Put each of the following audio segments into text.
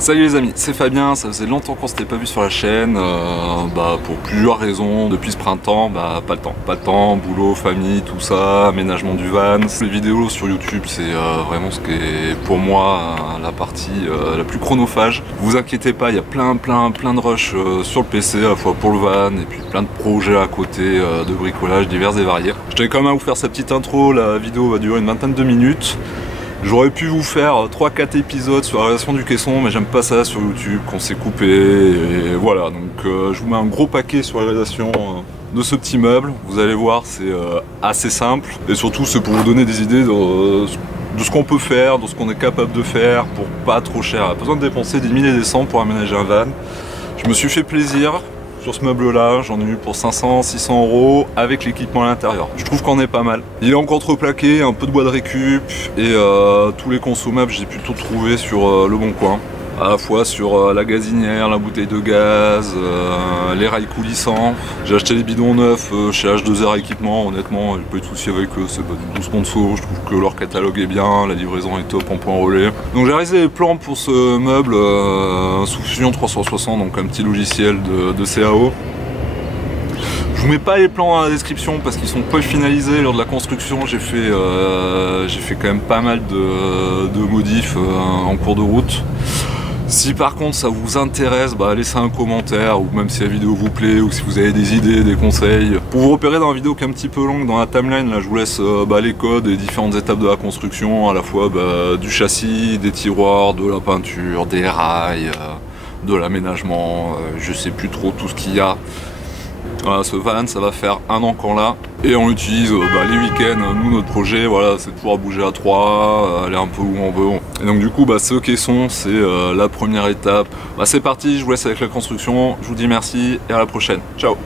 Salut les amis, c'est Fabien, ça faisait longtemps qu'on s'était pas vu sur la chaîne, pour plusieurs raisons. Depuis ce printemps, pas le temps, boulot, famille, tout ça, aménagement du van. Les vidéos sur YouTube, c'est vraiment ce qui est pour moi la partie la plus chronophage. Vous inquiétez pas, il y a plein de rush sur le PC, à la fois pour le van et puis plein de projets à côté de bricolage divers et variés. Je tenais quand même à vous faire cette petite intro, la vidéo va durer une vingtaine de minutes. J'aurais pu vous faire 3-4 épisodes sur la réalisation du caisson, mais j'aime pas ça sur YouTube, qu'on s'est coupé, et voilà. Donc je vous mets un gros paquet sur la réalisation de ce petit meuble. Vous allez voir, c'est assez simple, et surtout c'est pour vous donner des idées de ce qu'on peut faire, de ce qu'on est capable de faire pour pas trop cher. Pas besoin de dépenser des milliers et des cents pour aménager un van. Je me suis fait plaisir sur ce meuble là, j'en ai eu pour 500-600 € avec l'équipement à l'intérieur. Je trouve qu'on est pas mal. Il est en contreplaqué, un peu de bois de récup et tous les consommables j'ai pu tout trouver sur Le Bon Coin. À la fois sur la gazinière, la bouteille de gaz, les rails coulissants. J'ai acheté les bidons neufs chez H2R Équipement, honnêtement, j'ai pas eu de soucis avec eux, c'est pas du tout sponsor, je trouve que leur catalogue est bien, la livraison est top en point relais. Donc j'ai réalisé les plans pour ce meuble sous Fusion 360, donc un petit logiciel de CAO. Je vous mets pas les plans dans la description parce qu'ils sont peu finalisés lors de la construction. J'ai fait quand même pas mal de modifs en cours de route. Si par contre ça vous intéresse, laissez un commentaire, ou même si la vidéo vous plaît, ou si vous avez des idées, des conseils. Pour vous repérer dans la vidéo qui est un petit peu longue, dans la timeline, là je vous laisse les codes et différentes étapes de la construction, à la fois du châssis, des tiroirs, de la peinture, des rails, de l'aménagement, je sais plus trop tout ce qu'il y a. Voilà, ce van ça va faire 1 an qu'on l'a et on l'utilise les week-ends. Nous notre projet voilà, c'est de pouvoir bouger à 3, aller un peu où on veut. Et donc du coup ce caisson c'est la première étape. C'est parti, je vous laisse avec la construction, je vous dis merci et à la prochaine. Ciao.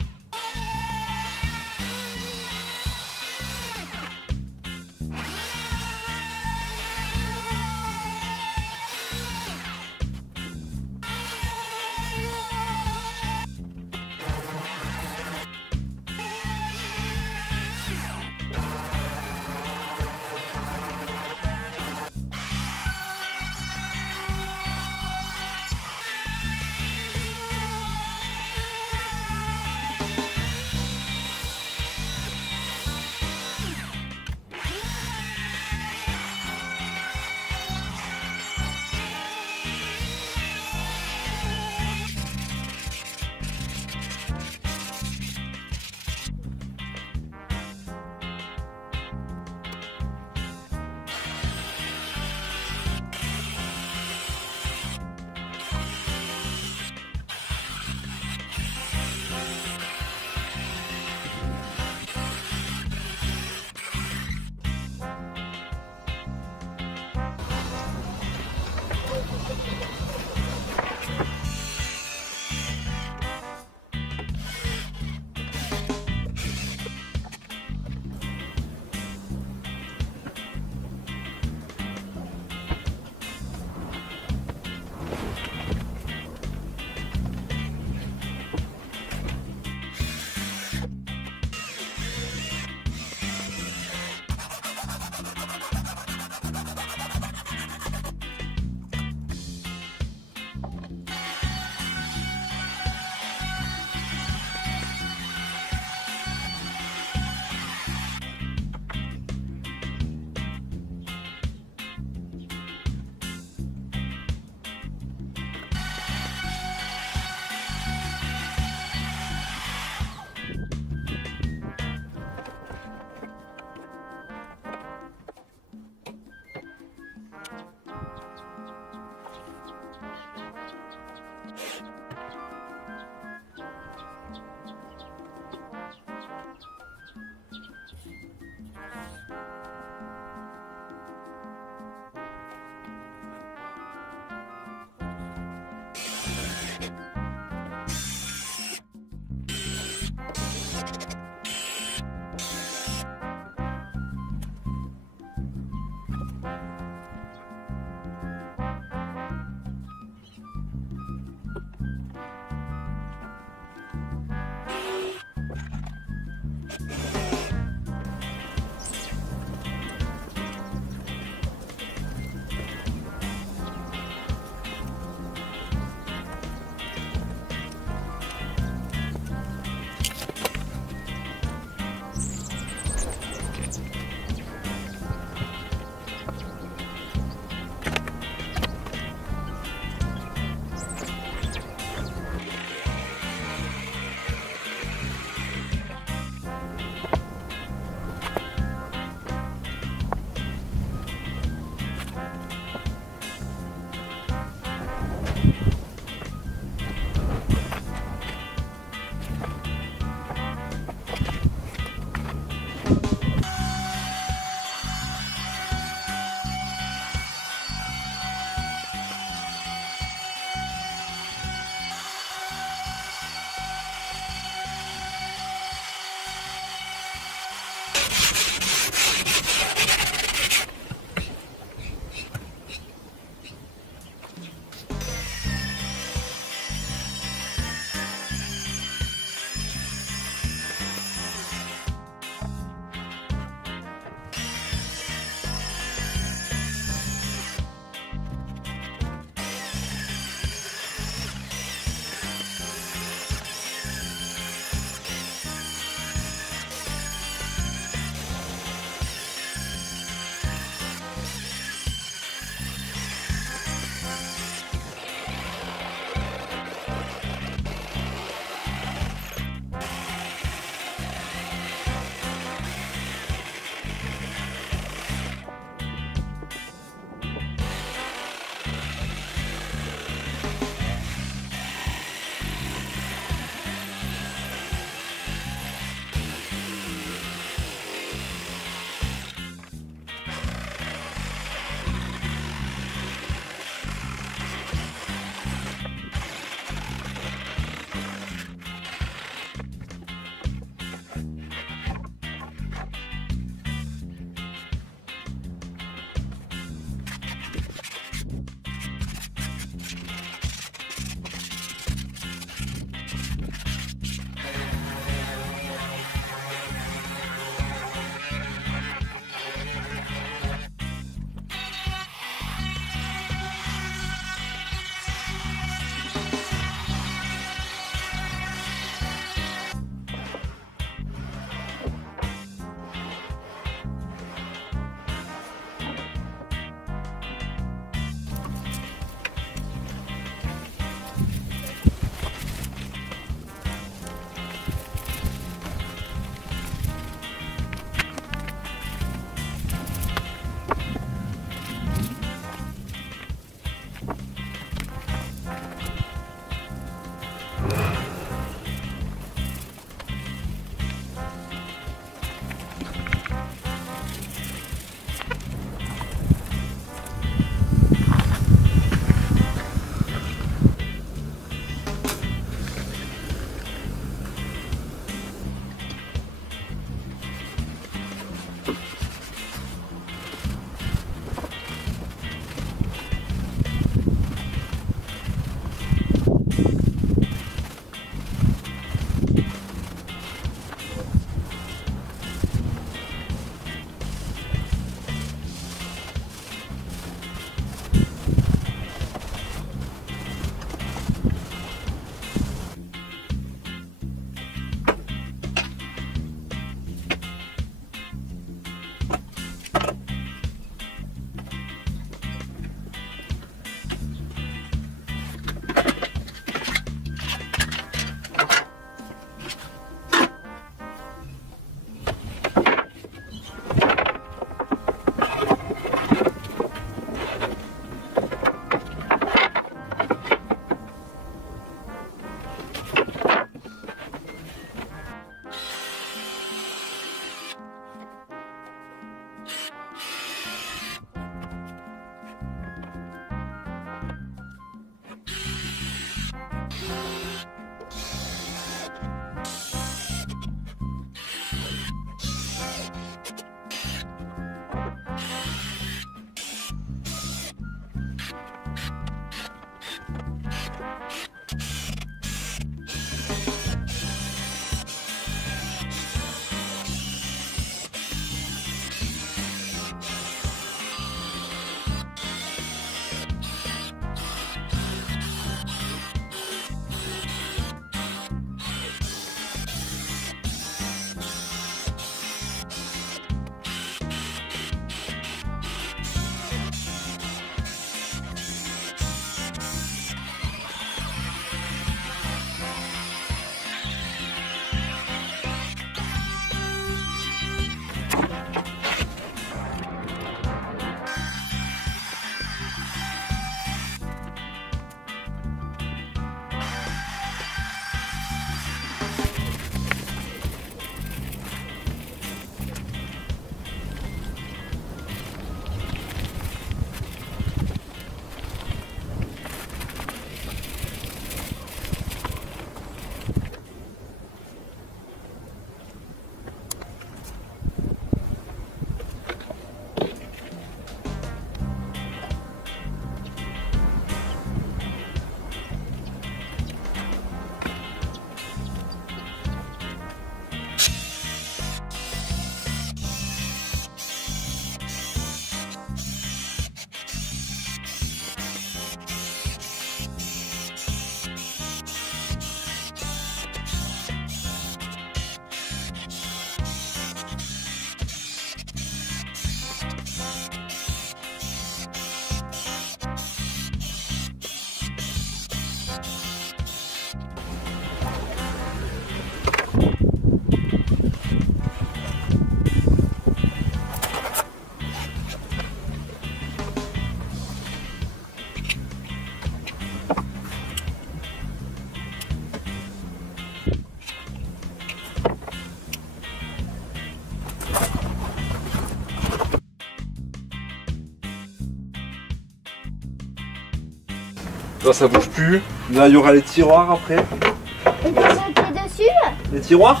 Toi ça bouge plus. Là il y aura les tiroirs après. Et tu sauter dessus? Les tiroirs?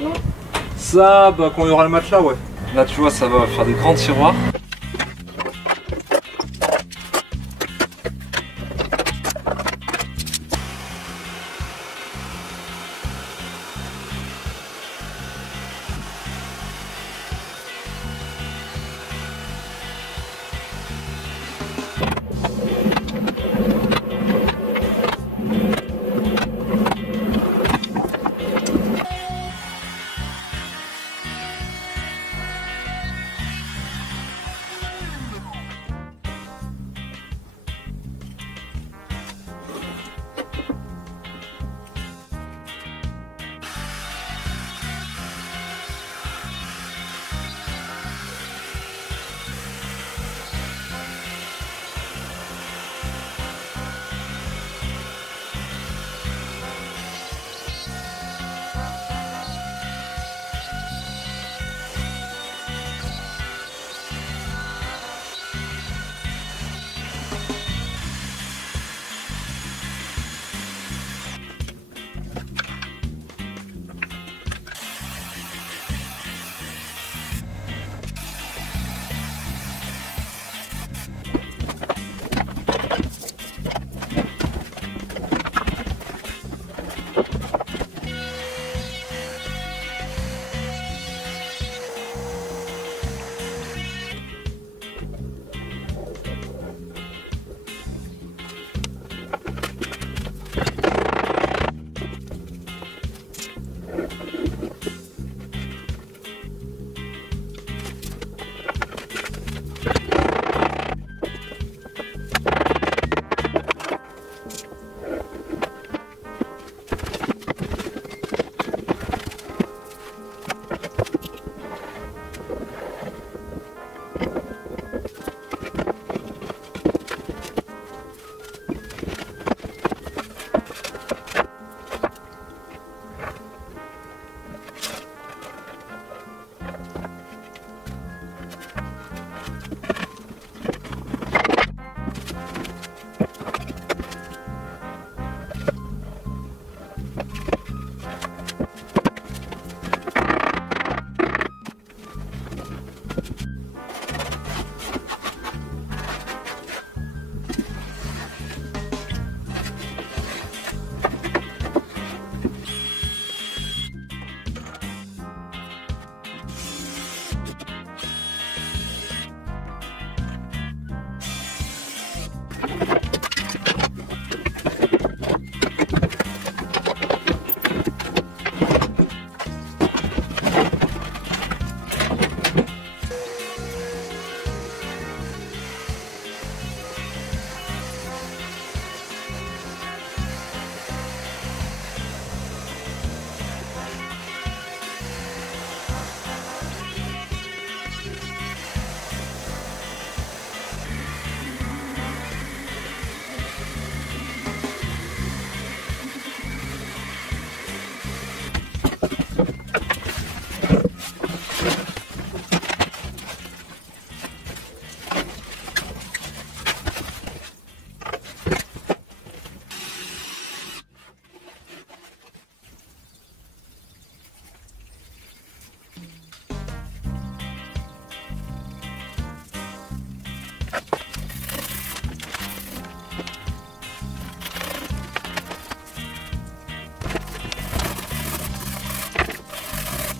Non. Ça, bah quand il y aura le matelas, ouais. Là tu vois, ça va faire des grands tiroirs.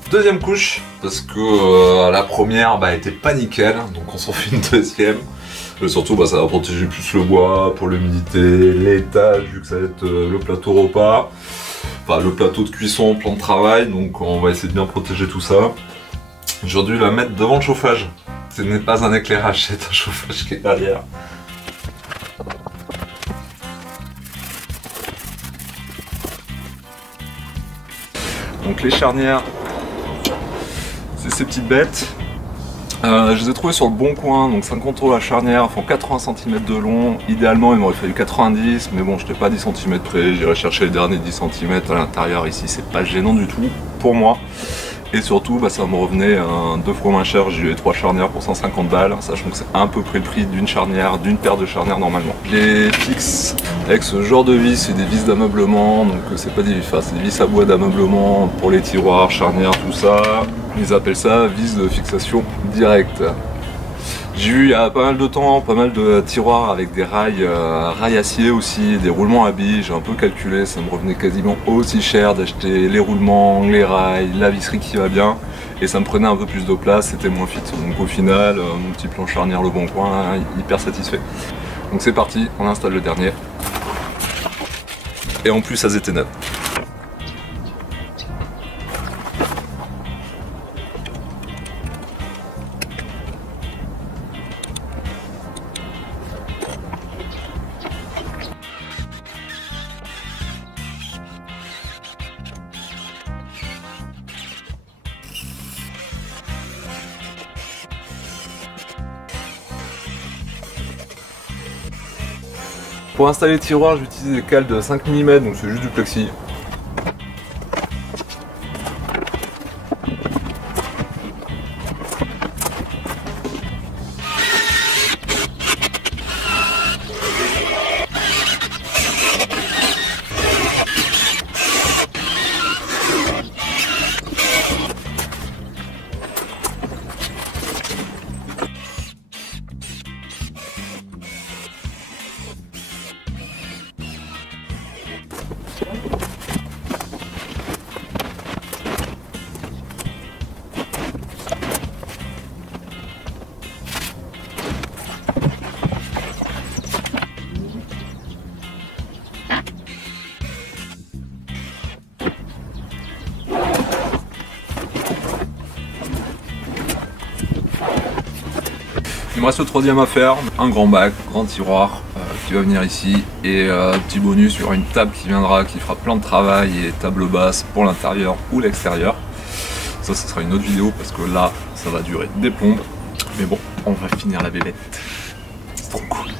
Deuxième couche, parce que la première était pas nickel, donc on s'en fait une deuxième. Et surtout ça va protéger plus le bois pour l'humidité, l'étage vu que ça va être le plateau repas, enfin le plateau de cuisson, plan de travail, donc on va essayer de bien protéger tout ça. J'ai dû la mettre devant le chauffage, ce n'est pas un éclairage, c'est un chauffage qui est derrière. Donc les charnières, c'est ces petites bêtes. Je les ai trouvées sur le bon coin, donc 50 € la charnière, font 80 cm de long. Idéalement il m'aurait fallu 90, mais bon, je n'étais pas 10 cm près, j'irai chercher les derniers 10 cm à l'intérieur ici, c'est pas gênant du tout pour moi. Et surtout, bah, ça me revenait 2 fois moins cher. J'ai eu 3 charnières pour 150 balles, sachant que c'est à peu près le prix d'une charnière, d'une paire de charnières normalement. Je les fixe avec ce genre de vis, c'est des vis d'ameublement, donc c'est pas des vis, c'est des vis à bois d'ameublement pour les tiroirs, charnières, tout ça. Ils appellent ça vis de fixation directe. J'ai eu il y a pas mal de temps, pas mal de tiroirs avec des rails acier aussi, des roulements à billes. J'ai un peu calculé, ça me revenait quasiment aussi cher d'acheter les roulements, les rails, la visserie qui va bien. Et ça me prenait un peu plus de place, c'était moins fit. Donc au final, mon petit plan charnière Le Bon Coin, hyper satisfait. Donc c'est parti, on installe le dernier. Et en plus, elles étaient neuves. Pour installer le tiroir, j'utilise des cales de 5 mm, donc c'est juste du plexi. Il me reste le troisième à faire, un grand bac, grand tiroir qui va venir ici et petit bonus sur une table qui viendra, qui fera plein de travail et table basse pour l'intérieur ou l'extérieur. Ça, ce sera une autre vidéo parce que là, ça va durer des plombes. Mais bon, on va finir la bébête. C'est trop cool.